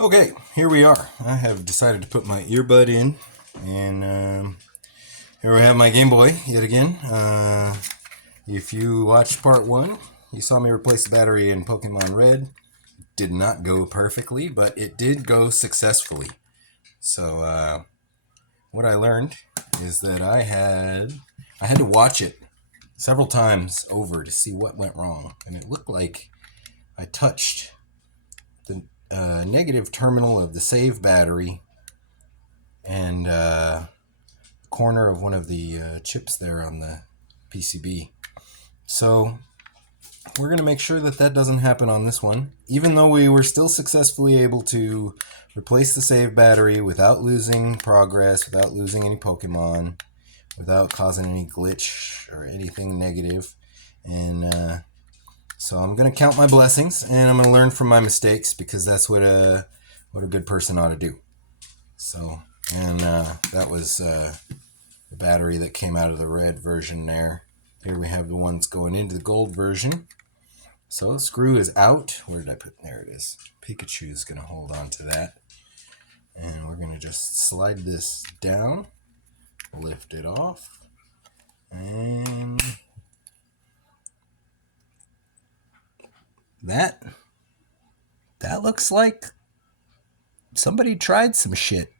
Okay, here we are. I have decided to put my earbud in, and here we have my Game Boy yet again. If you watched part one, you saw me replace the battery in Pokemon Red. Did not go perfectly, but it did go successfully. So what I learned is that I had to watch it several times over to see what went wrong, and it looked like I touched the negative terminal of the save battery and corner of one of the chips there on the PCB. So we're going to make sure that that doesn't happen on this one, even though we were still successfully able to replace the save battery without losing progress, without losing any Pokemon, without causing any glitch or anything negative. And so I'm going to count my blessings, and I'm going to learn from my mistakes, because that's what a good person ought to do. So, and that was the battery that came out of the red version there. Here we have the ones going into the gold version. So the screw is out. Where did I put? There it is. Pikachu is going to hold on to that. And we're going to just slide this down, lift it off, and that looks like somebody tried some shit.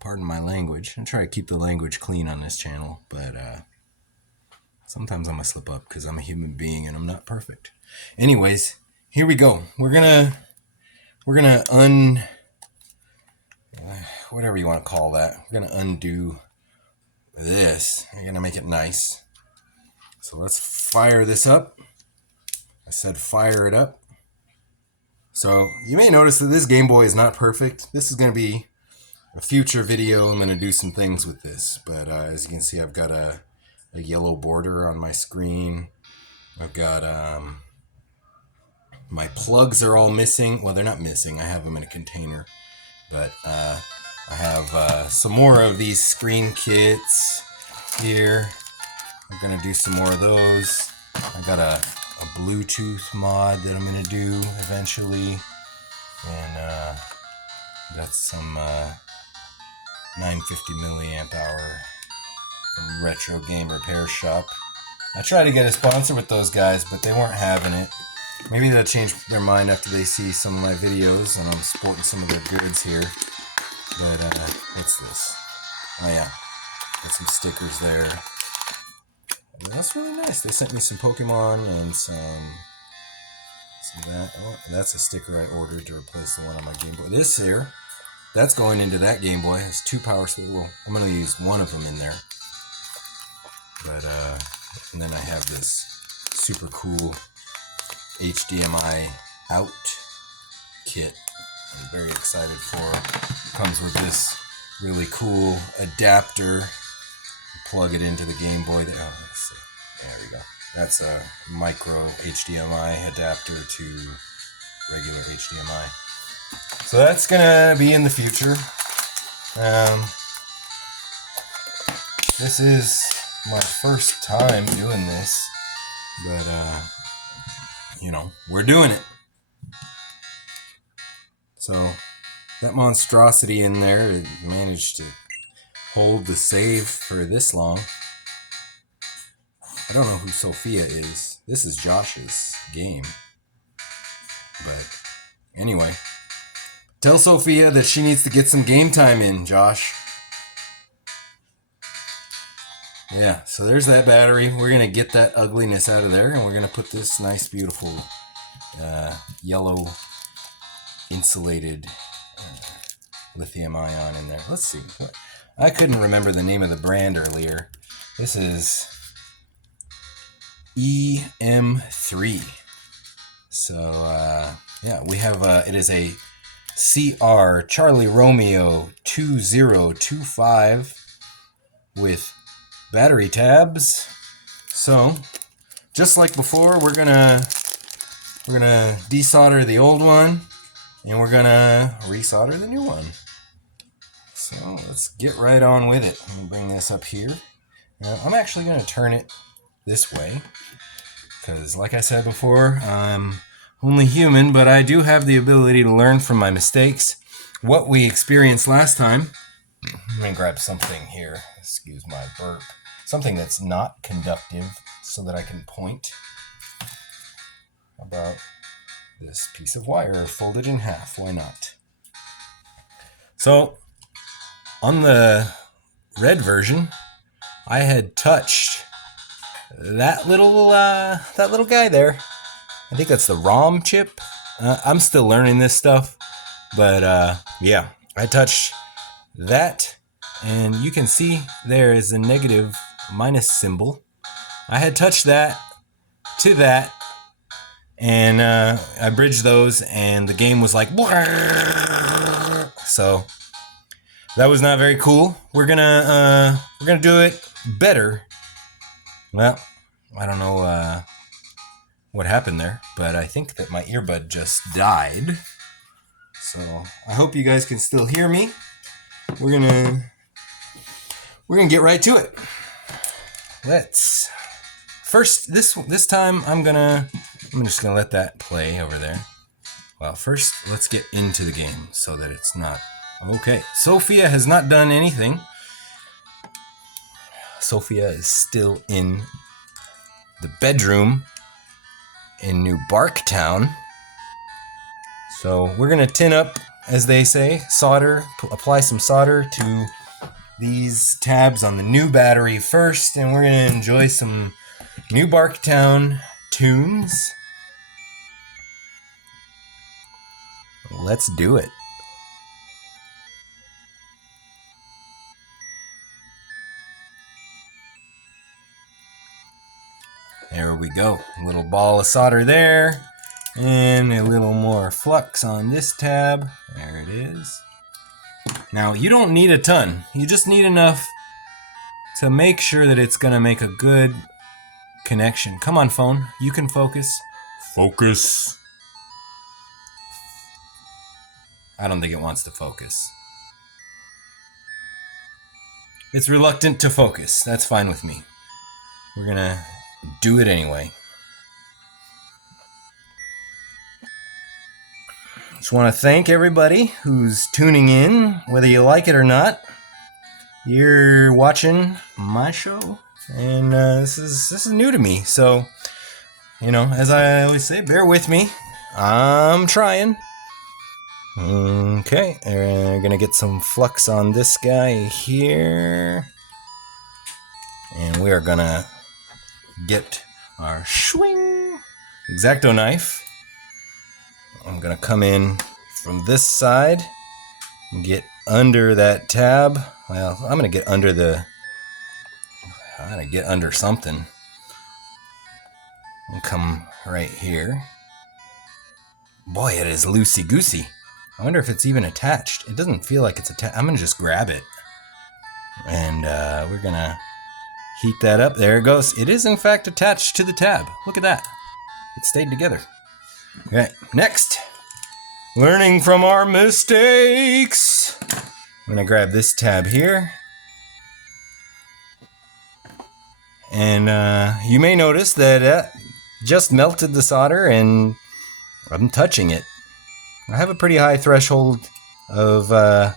Pardon my language. I try to keep the language clean on this channel, but sometimes I'm gonna slip up because I'm a human being and I'm not perfect. Anyways, here we go. We're gonna whatever you want to call that. We're gonna undo this. We're gonna make it nice. So let's fire this up. I said fire it up. So you may notice that this Game Boy is not perfect. This is gonna be a future video. I'm gonna do some things with this, but as you can see, I've got a yellow border on my screen. I've got my plugs are all missing. Well, they're not missing. I have them in a container, but I have some more of these screen kits here. I'm gonna do some more of those. I got a Bluetooth mod that I'm gonna do eventually, and got some 950 milliamp hour from Retro Game Repair Shop. I tried to get a sponsor with those guys, but they weren't having it. Maybe they'll change their mind after they see some of my videos and I'm sporting some of their goods here. But what's this? Oh yeah, got some stickers there. And that's really nice. They sent me some Pokemon and some of that. Oh, that's a sticker I ordered to replace the one on my Game Boy. This here, that's going into that Game Boy. It has two power switches. Well, I'm going to use one of them in there. But, and then I have this super cool HDMI out kit I'm very excited for. It comes with this really cool adapter. Plug it into the Game Boy. There we go. That's a micro HDMI adapter to regular HDMI. So that's gonna be in the future. This is my first time doing this, but we're doing it. So that monstrosity in there, it managed to hold the save for this long. I don't know who Sophia is. This is Josh's game. But anyway, tell Sophia that she needs to get some game time in, Josh. Yeah, so there's that battery. We're going to get that ugliness out of there, and we're going to put this nice, beautiful yellow insulated lithium ion in there. Let's see. I couldn't remember the name of the brand earlier. This is EM3. So, yeah, we have, it is a CR Charlie Romeo 2025 with battery tabs. So, just like before, we're gonna desolder the old one, and we're gonna resolder the new one. So let's get right on with it. Let me bring this up here. Now, I'm actually gonna turn it this way, because like I said before, I'm only human, but I do have the ability to learn from my mistakes. What we experienced last time. I'm going to grab something here. Excuse my burp. Something that's not conductive so that I can point. How about this piece of wire folded in half? Why not? So, on the red version, I had touched that little guy there. I think that's the ROM chip. I'm still learning this stuff, but yeah, I touched that, and you can see there is a negative minus symbol. I had touched that to that, and I bridged those, and the game was like, so that was not very cool. We're gonna do it better. Well, I don't know what happened there, but I think that my earbud just died. So I hope you guys can still hear me. We're gonna get right to it. Let's first this time I'm just gonna let that play over there. Well, first let's get into the game so that it's not okay. Sophia has not done anything. Sophia is still in the bedroom in New Barktown. So we're gonna tin up, as they say, solder, apply some solder to these tabs on the new battery first, and we're gonna enjoy some New Barktown tunes. Let's do it. There we go. A little ball of solder there. And a little more flux on this tab. There it is. Now, you don't need a ton. You just need enough to make sure that it's going to make a good connection. Come on, phone. You can focus. Focus. I don't think it wants to focus. It's reluctant to focus. That's fine with me. We're going to do it anyway. Just want to thank everybody who's tuning in, whether you like it or not. You're watching my show, and this is new to me. So, as I always say, bear with me. I'm trying. Okay, we're gonna get some flux on this guy here, and we are gonna get our swing X-Acto knife. I'm gonna come in from this side and get under that tab. Well, I'm gonna get under something and come right here. Boy, it is loosey-goosey. I wonder if it's even attached. It doesn't feel like it's attached. I'm gonna just grab it, and we're gonna heat that up. There it goes. It is in fact attached to the tab. Look at that. It stayed together. Okay, next. Learning from our mistakes. I'm gonna grab this tab here. And you may notice that just melted the solder and I'm touching it. I have a pretty high threshold of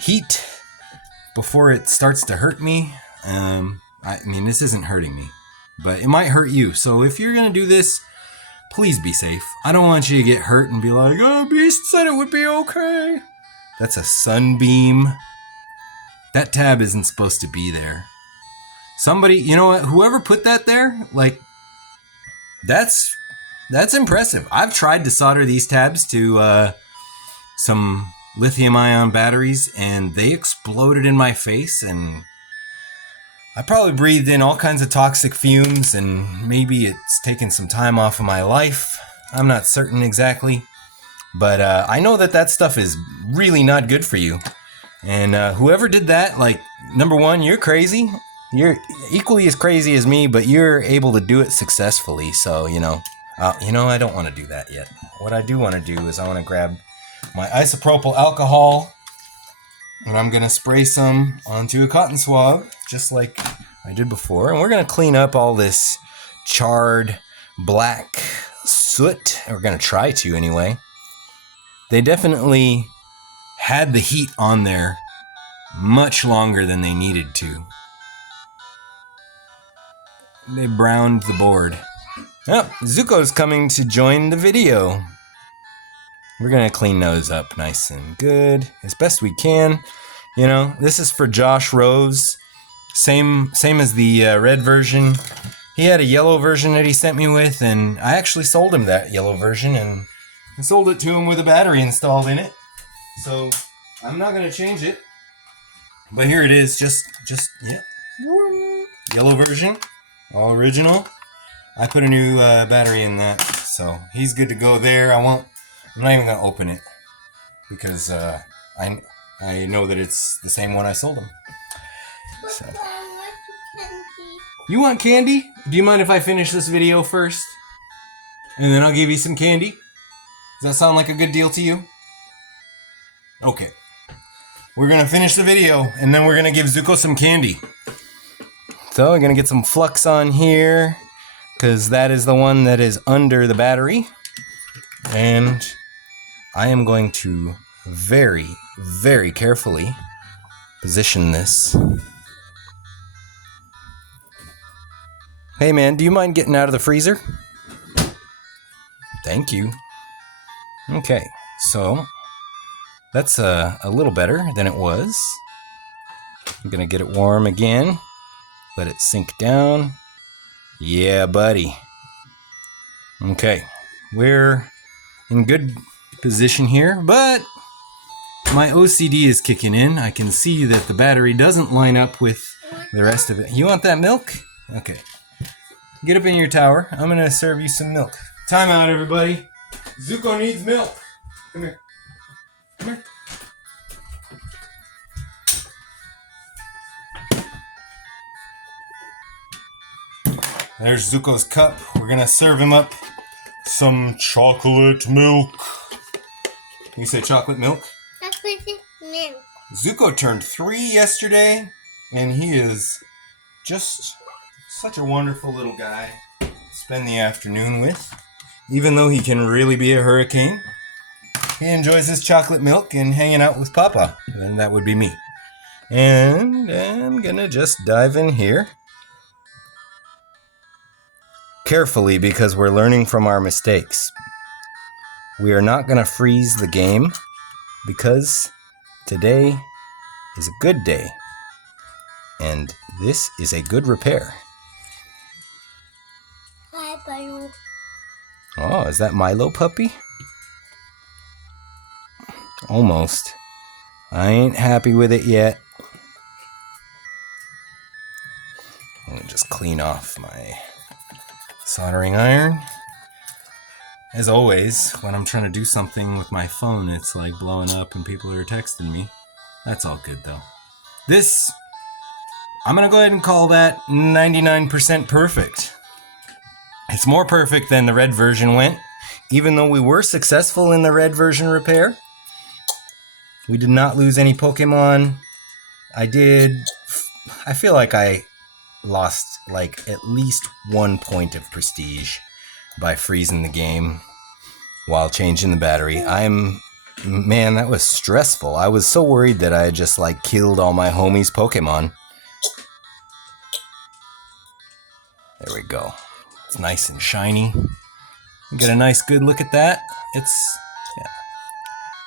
heat before it starts to hurt me. I mean, this isn't hurting me, but it might hurt you. So if you're gonna do this, please be safe. I don't want you to get hurt and be like, oh, Beast said it would be okay. That's a sunbeam. That tab isn't supposed to be there. Somebody, you know what? Whoever put that there, like, that's impressive. I've tried to solder these tabs to some lithium-ion batteries, and they exploded in my face, and I probably breathed in all kinds of toxic fumes, and maybe it's taken some time off of my life. I'm not certain exactly, but I know that stuff is really not good for you. And whoever did that, like, number one, you're crazy. You're equally as crazy as me, but you're able to do it successfully. So, I don't want to do that yet. What I do want to do is I want to grab my isopropyl alcohol, and I'm going to spray some onto a cotton swab, just like I did before. And we're going to clean up all this charred black soot, or going to try to anyway. They definitely had the heat on there much longer than they needed to. They browned the board. Oh, Zuko's coming to join the video. We're going to clean those up nice and good, as best we can. You know, this is for Josh Rose. Same as the red version. He had a yellow version that he sent me with, and I actually sold him that yellow version, and I sold it to him with a battery installed in it. So, I'm not going to change it. But here it is, just yeah. Yellow version, all original. I put a new battery in that, so he's good to go there. I'm not even going to open it, because I know that it's the same one I sold him. So. You want candy? Do you mind if I finish this video first? And then I'll give you some candy? Does that sound like a good deal to you? Okay. We're going to finish the video, and then we're going to give Zuko some candy. So we're going to get some flux on here, because that is the one that is under the battery. And I am going to very, very carefully position this. Hey man, do you mind getting out of the freezer? Thank you. Okay, so that's a little better than it was. I'm gonna get it warm again. Let it sink down. Yeah, buddy. Okay, we're in good position here, but my OCD is kicking in. I can see that the battery doesn't line up with the rest of it. You want that milk? Okay. Get up in your tower. I'm gonna serve you some milk. Time out, everybody. Zuko needs milk. Come here. Come here. There's Zuko's cup. We're gonna serve him up some chocolate milk. You say chocolate milk? Chocolate milk. Zuko turned 3 yesterday, and he is just such a wonderful little guy to spend the afternoon with. Even though he can really be a hurricane, he enjoys his chocolate milk and hanging out with Papa, and that would be me. And I'm gonna just dive in here carefully, because we're learning from our mistakes. We are not gonna freeze the game, because today is a good day, and this is a good repair. Hi, Baloo. Oh, is that Milo puppy? Almost. I ain't happy with it yet. I'm gonna just clean off my soldering iron. As always, when I'm trying to do something with my phone, it's like blowing up and people are texting me. That's all good though. This, I'm gonna go ahead and call that 99% perfect. It's more perfect than the red version went. Even though we were successful in the red version repair, we did not lose any Pokemon. I feel like I lost like at least 1 point of prestige by freezing the game while changing the battery. Man, that was stressful. I was so worried that I had just like killed all my homies' Pokemon. There we go. It's nice and shiny. Get a nice good look at that. It's, yeah.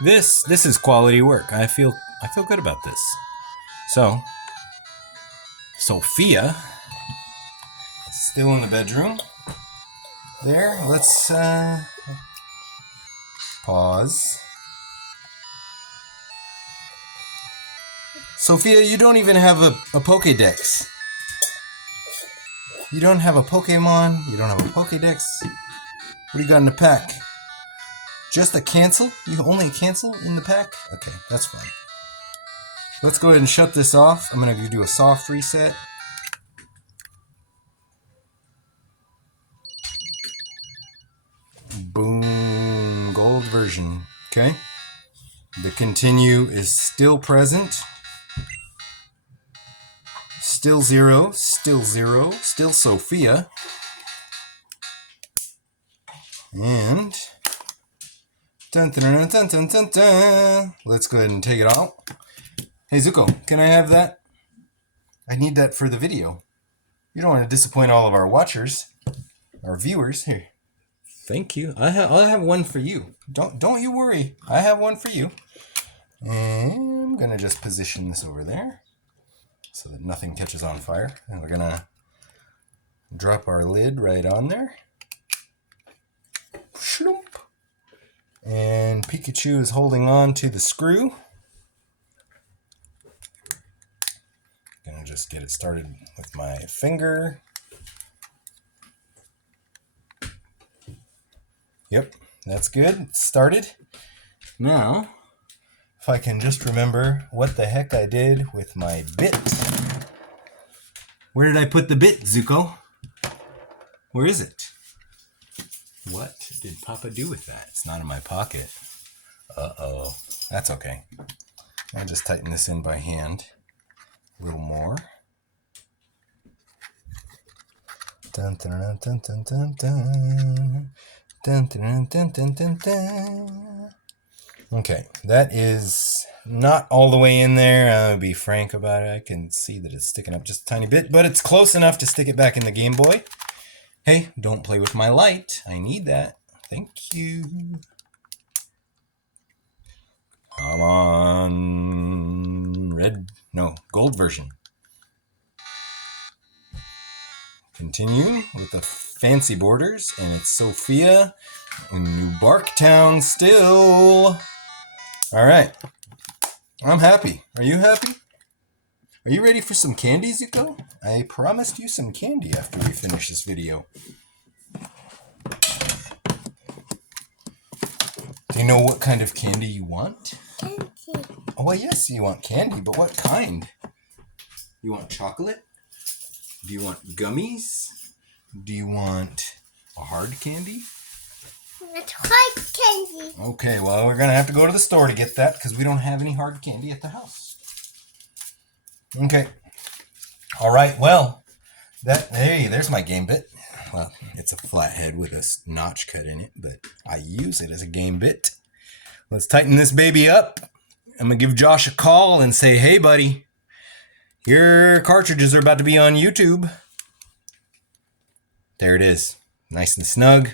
This is quality work. I feel good about this. So, Sophia is still in the bedroom. There, let's pause. Sophia, you don't even have a Pokédex. You don't have a Pokemon. You don't have a Pokédex. What do you got in the pack? Just a cancel? You only a cancel in the pack? Okay, that's fine. Let's go ahead and shut this off. I'm going to do a soft reset. Boom. Gold version. Okay. The continue is still present. Still 0. Still 0. Still Sophia. And dun, dun, dun, dun, dun, dun, dun. Let's go ahead and take it out. Hey Zuko, can I have that? I need that for the video. You don't want to disappoint all of our watchers, our viewers. Here. Thank you. I'll have one for you. Don't you worry. I have one for you. And I'm gonna just position this over there so that nothing catches on fire. And we're gonna drop our lid right on there. Shloomp. And Pikachu is holding on to the screw. Gonna just get it started with my finger. Yep, that's good. It's started. Now, if I can just remember what the heck I did with my bit. Where did I put the bit, Zuko? Where is it? What did Papa do with that? It's not in my pocket. Uh-oh. That's okay. I'll just tighten this in by hand. A little more. Dun, dun, dun, dun, dun, dun. Dun, dun, dun, dun, dun, dun. Okay, that is not all the way in there. I'll be frank about it. I can see that it's sticking up just a tiny bit, but it's close enough to stick it back in the Game Boy. Hey, don't play with my light. I need that. Thank you. Come on. Gold version. Continue with the fancy borders, and it's Sophia in New Barktown still. All right. I'm happy. Are you happy? Are you ready for some candy, Zuko? I promised you some candy after we finish this video. Do you know what kind of candy you want? Candy. Oh, well, yes, you want candy, but what kind? You want chocolate? Do you want gummies? Do you want a hard candy? It's hard candy. Okay, well, we're going to have to go to the store to get that because we don't have any hard candy at the house. Okay. All right, well, there's my game bit. Well, it's a flat head with a notch cut in it, but I use it as a game bit. Let's tighten this baby up. I'm going to give Josh a call and say, hey, buddy, your cartridges are about to be on YouTube. There it is. Nice and snug.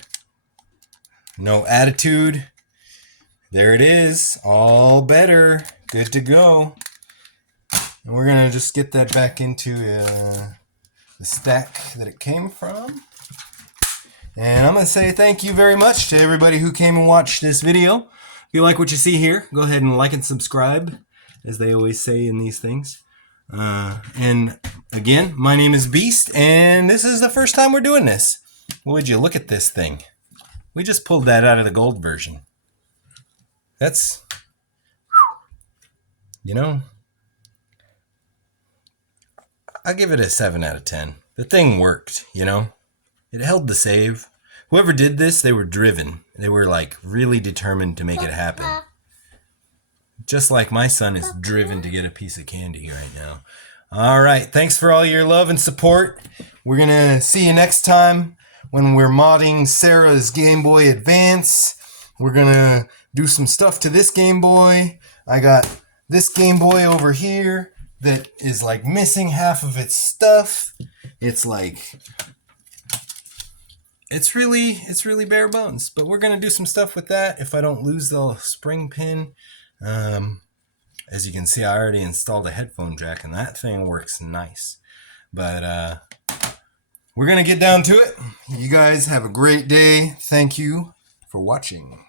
No attitude. There it is. All better. Good to go. And we're going to just get that back into the stack that it came from. And I'm going to say thank you very much to everybody who came and watched this video. If you like what you see here, go ahead and like and subscribe, as they always say in these things. And again, my name is Beast, and this is the first time we're doing this. Would you look at this thing? We just pulled that out of the gold version. That's, you know, I give it a 7 out of 10. The thing worked, you know. It held the save. Whoever did this, they were driven. They were like really determined to make it happen. Just like my son is driven to get a piece of candy right now. All right. Thanks for all your love and support. We're going to see you next time when we're modding Sarah's Game Boy Advance. We're going to do some stuff to this Game Boy. I got this Game Boy over here that is like missing half of its stuff. It's really bare bones, but we're going to do some stuff with that if I don't lose the spring pin. As you can see, I already installed a headphone jack and that thing works nice. But we're going to get down to it. You guys have a great day. Thank you for watching.